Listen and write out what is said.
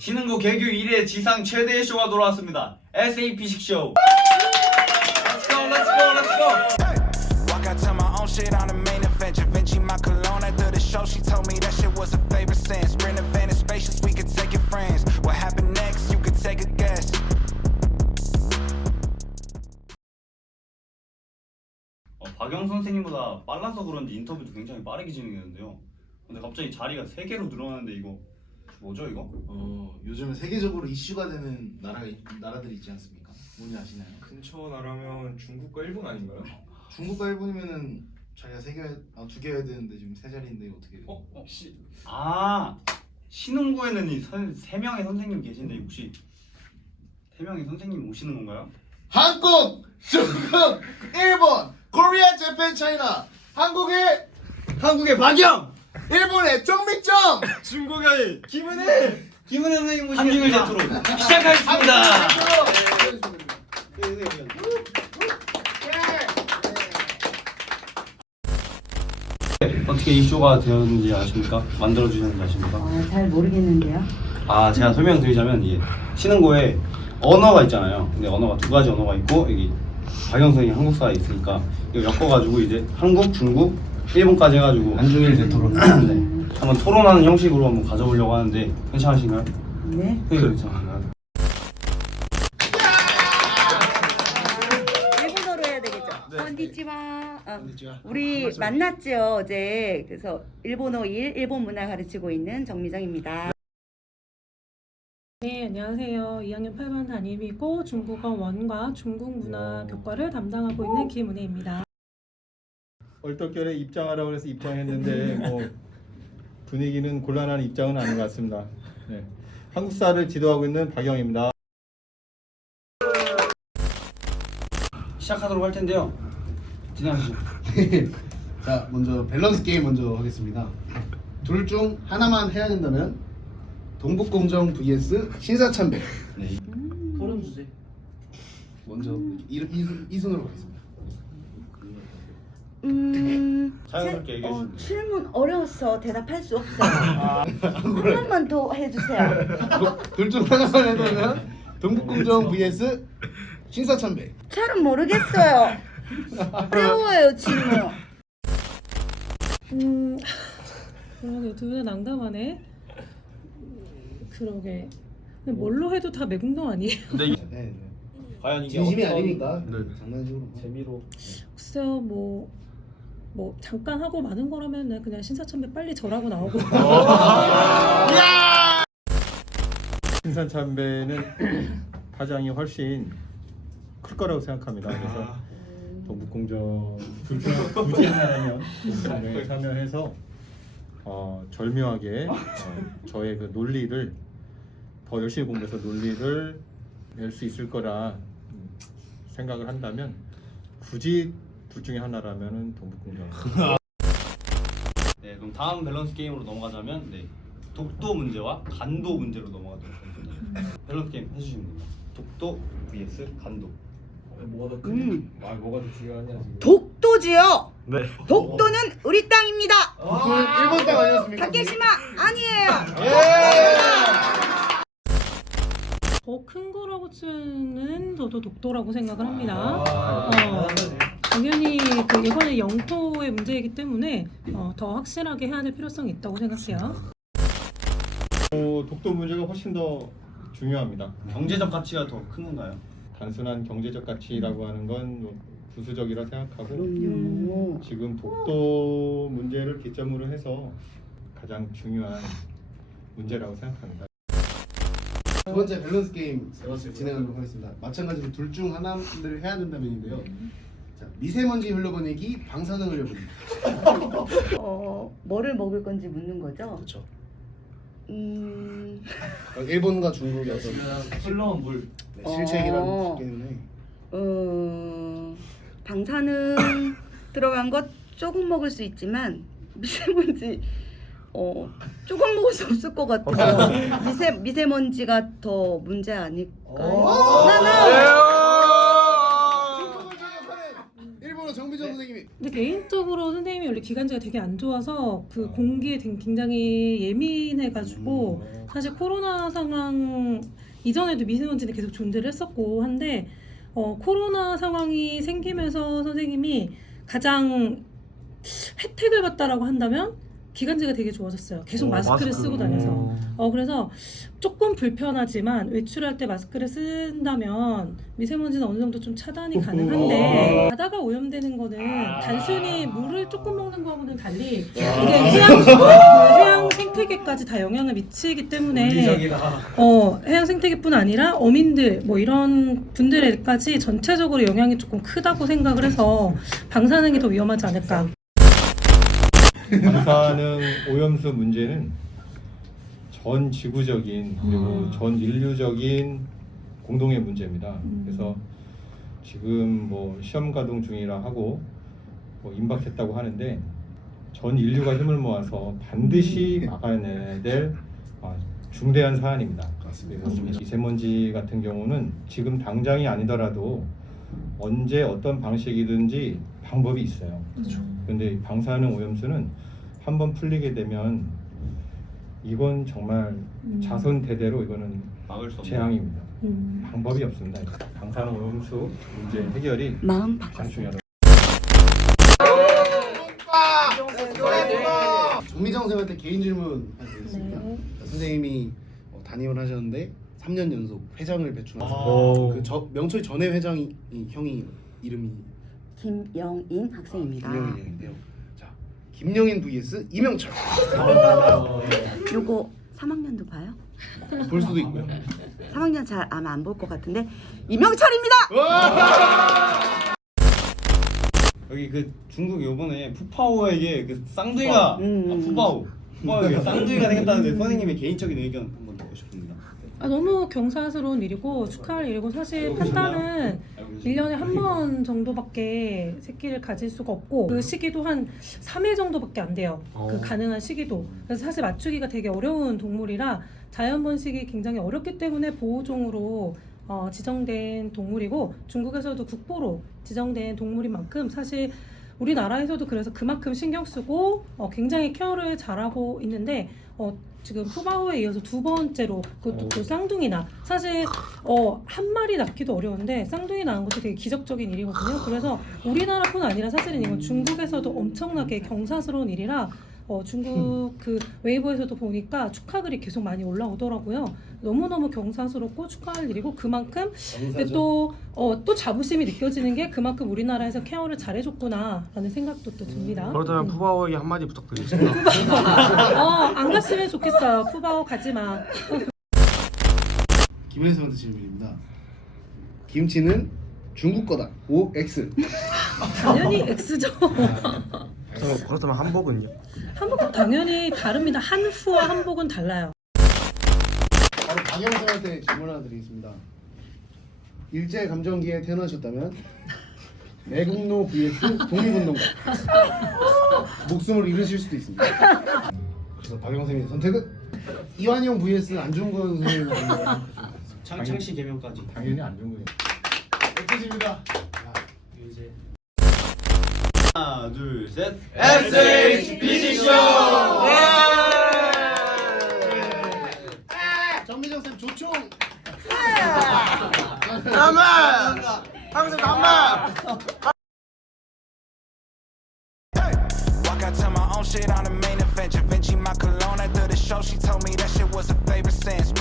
신흥고 개교 1회 지상 최대의 쇼가 돌아왔습니다. SAP식 쇼. Let's go, let's go, let's go. Walk out to my own shit on the main event. Da Vinci my cologne after the show. She told me that shit was a favorite sense. Sprint event is spacious, we could take it friends. What happened next? You could take a guess. 박영 선생님보다 빨라서 그런지 인터뷰도 굉장히 빠르게 진행되는데요. 근데 갑자기 자리가 3개로 늘어나는데 이거 뭐죠 이거? 요즘은 세계적으로 이슈가 되는 나라들이 있지 않습니까? 뭔지 아시나요? 근처 나라면 중국과 일본 아닌가요? 중국과 일본이면은 자기가 2개 해야 되는데 지금 3자리인데 어떻게 돼요? 혹시 아, 신흥고에는 이 3명의 선생님 계신데 혹시 3명의 선생님 오시는 건가요? 한국, 중국, 일본, 코리아, 재팬, 차이나. 한국의 박영, 일본의 정미정, 중국의 김은혜 선생님 모시겠습니다. 한중일 제트로 시작하겠습니다. 어떻게 이 쇼가 되었는지 아십니까? 만들어주셨는지 아십니까? 잘 모르겠는데요. 아, 제가 설명드리자면 이게 신흥고에 언어가 있잖아요. 근데 언어가 2가지 언어가 있고 여기 박영 선생님 한국사에 있으니까 이거 엮어가지고 이제 한국, 중국, 일본까지 해가지고 한중일 대토론. 네, 한번 토론하는 형식으로 한번 가져보려고 하는데 괜찮으신가요? 네. 네, 괜찮은가요? 일본어로 해야 되겠죠. 네. konnichiwa. 우리 만났죠 어제. 그래서 일본어 1, 일본 문화 가르치고 있는 정미정입니다. 네, 안녕하세요. 2학년 8반 담임이고 중국어 1과 중국 문화 교과를 담당하고 있는 김은혜입니다. 얼떨결에 입장하라고 해서 입장했는데 뭐 분위기는 곤란한 입장은 아닌 것 같습니다. 네. 한국사를 지도하고 있는 박영입니다. 시작하도록 할 텐데요. 진행하시죠. 자, 먼저 밸런스 게임 먼저 하겠습니다. 둘 중 하나만 해야 된다면 동북공정 vs 신사참배. 네. 토론 주제. 먼저 이 순으로 가겠습니다. 자연스럽게 얘기해 주시면 돼요. 질문 어려워서 대답할 수 없어요. 한 번만 더 해주세요. 둘 중 하나만 해보면 동북공정 vs 신사참배. 잘은 모르겠어요. 어려워요 질문. 그러게 두 분 난감하네. 그러게. 근데 뭘로 해도 다 매국노 아니에요? 근데 네. 과연 이게 진심이 어떤- 아니니까 네. 장난식으로. 재미로 글쎄요, 뭐 잠깐 하고 마는 거라면 그냥 신사참배 빨리 절하고 나오고. 신산참배는 파장이 훨씬 클 거라고 생각합니다. 그래서 동북공정 둘 중 굳이 하나라면 동북공정에 참여해서 절묘하게 저의 그 논리를 더 열심히 공부해서 논리를 낼 수 있을 거라 생각을 한다면 굳이 둘 중에 하나라면은 동북공정. 네, 그럼 다음 밸런스 게임으로 넘어가자면 독도 문제와 간도 문제로 넘어가도록 하겠습니다. 밸런스 게임 해주시면 됩니다. 독도 vs 간도. 뭐가 더 뭐가 더 중요하냐 지금. 독도지요. 네. 독도는 우리 땅입니다. 저는 일본 땅 아니었습니까? 타케시마 아니에요. 더 큰 거라고 치는 저도 독도라고 생각을 합니다. 당연히 그 이번에 영토의 문제이기 때문에 더 확실하게 해야 될 필요성이 있다고 생각해요. 독도 문제가 훨씬 더 중요합니다. 경제적 가치가 더 큰 건가요? 단순한 경제적 가치라고 하는 건뭐 부수적이라 생각하고 그럼요. 지금 독도 문제를 기점으로 해서 가장 중요한 문제라고 생각합니다. 두 번째 밸런스 게임 진행하도록 하겠습니다. 마찬가지로 둘 중 하나를 해야 된다면인데요. 자, 미세먼지 흘러보내기, 방사능 흘려보내기. 뭐를 먹을 건지 묻는 거죠? 그렇죠. 음. 일본과 중국의 어떤 흘러온 물. 실책이라는 것이기 때문에 방사능 들어간 것 조금 먹을 수 있지만 미세먼지 조금 먹을 수 없을 것 같아요. 미세먼지가 더 문제 아닐까요? 일본어 정비정 선생님이 근데 개인적으로 선생님이 원래 기관지가 되게 안 좋아서 그 공기에 굉장히 예민해가지고 사실 코로나 상황 이전에도 미세먼지는 계속 존재를 했었고 한데 코로나 상황이 생기면서 선생님이 가장 혜택을 받다라고 한다면 기관지가 되게 좋아졌어요. 계속 마스크를 쓰고 다녀서. 그래서 조금 불편하지만 외출할 때 마스크를 쓴다면 미세먼지는 어느 정도 좀 차단이 가능한데 바다가 오염되는 거는 단순히 물을 조금 먹는 거하고는 달리 이게 해양 생태계까지 다 영향을 미치기 때문에 해양 생태계뿐 아니라 어민들 뭐 이런 분들에까지 전체적으로 영향이 조금 크다고 생각을 해서 방사능이 더 위험하지 않을까. 방사능 오염수 문제는 전 지구적인 그리고 전 인류적인 공동의 문제입니다. 그래서 지금 뭐 시험 가동 중이라 하고 뭐 임박했다고 하는데 전 인류가 힘을 모아서 반드시 막아내야 될 중대한 사안입니다. 그리고 미세먼지 같은 경우는 지금 당장이 아니더라도 언제 어떤 방식이든지 방법이 있어요. 그런데 방사능 오염수는 한번 풀리게 되면 이건 정말 자손 대대로 이거는 막을 수 없는 재앙입니다. 방법이 없습니다. 방사능 오염수 문제 해결이 마음 가장 바꿨어요. 중요하다. 정미정 선생님한테 개인 질문 하나 드리겠습니다. 네. 선생님이 담임을 하셨는데 3년 연속 회장을 배출하셔서 오. 명철 전에 회장이 형이 이름이 김영인 학생입니다. 김영인인데요. 자, 김영인 vs 이명철 요거 3학년도 봐요? 볼 수도 있고요. 3학년 잘 아마 안 볼 것 같은데 이명철입니다. 여기 그 중국 요번에 푸파오에게 그 쌍둥이가 푸파오에게 쌍둥이가 생겼다는데 선생님의 개인적인 의견 한번 듣고 싶습니다. 너무 경사스러운 일이고 축하할 일이고 사실 판다는 1년에 한 번 정도밖에 새끼를 가질 수가 없고 그 시기도 한 3회 정도밖에 안 돼요. 그 가능한 시기도. 그래서 사실 맞추기가 되게 어려운 동물이라 자연 번식이 굉장히 어렵기 때문에 보호종으로 지정된 동물이고 중국에서도 국보로 지정된 동물인 만큼 사실 우리나라에서도 그래서 그만큼 신경 쓰고 굉장히 케어를 잘하고 있는데 지금 푸바오에 이어서 두 번째로 그것도 또 쌍둥이나 사실 한 마리 낳기도 어려운데 쌍둥이 낳은 것도 되게 기적적인 일이거든요. 그래서 우리나라뿐 아니라 사실은 이건 중국에서도 엄청나게 경사스러운 일이라 중국 그 웨이보에서도 보니까 축하글이 계속 많이 올라오더라고요. 너무너무 경사스럽고 축하할 일이고 그만큼 근데 또 자부심이 느껴지는 게 그만큼 우리나라에서 케어를 잘해줬구나라는 생각도 또 듭니다. 그렇다면 푸바오에게 한마디 부탁드리겠습니다. 안 갔으면 좋겠어요. 푸바오 가지마. 김현 선생님한테 질문입니다. 김치는 중국 거다. OX. 당연히 X죠. 그렇다면 한복은요? 한복은 당연히 다릅니다. 한후와 한복은 달라요. 바로 박영선한테 질문 하나 드리겠습니다. 일제 감정기에 태어나셨다면 매국노 vs 독립운동가 목숨을 잃으실 수도 있습니다. 그래서 박영선의 선택은 이완용 vs 안중근 선생님의 창씨 개명까지. 당연히 안 좋은 거예요. 여기집니다. 하나 둘 셋. SHBC쇼! 정미정 쌤 조총! 항상 한마! Walk out to my own shit on the main event. Da Vinci my cologne after the show. She told me that shit was her favorite scent.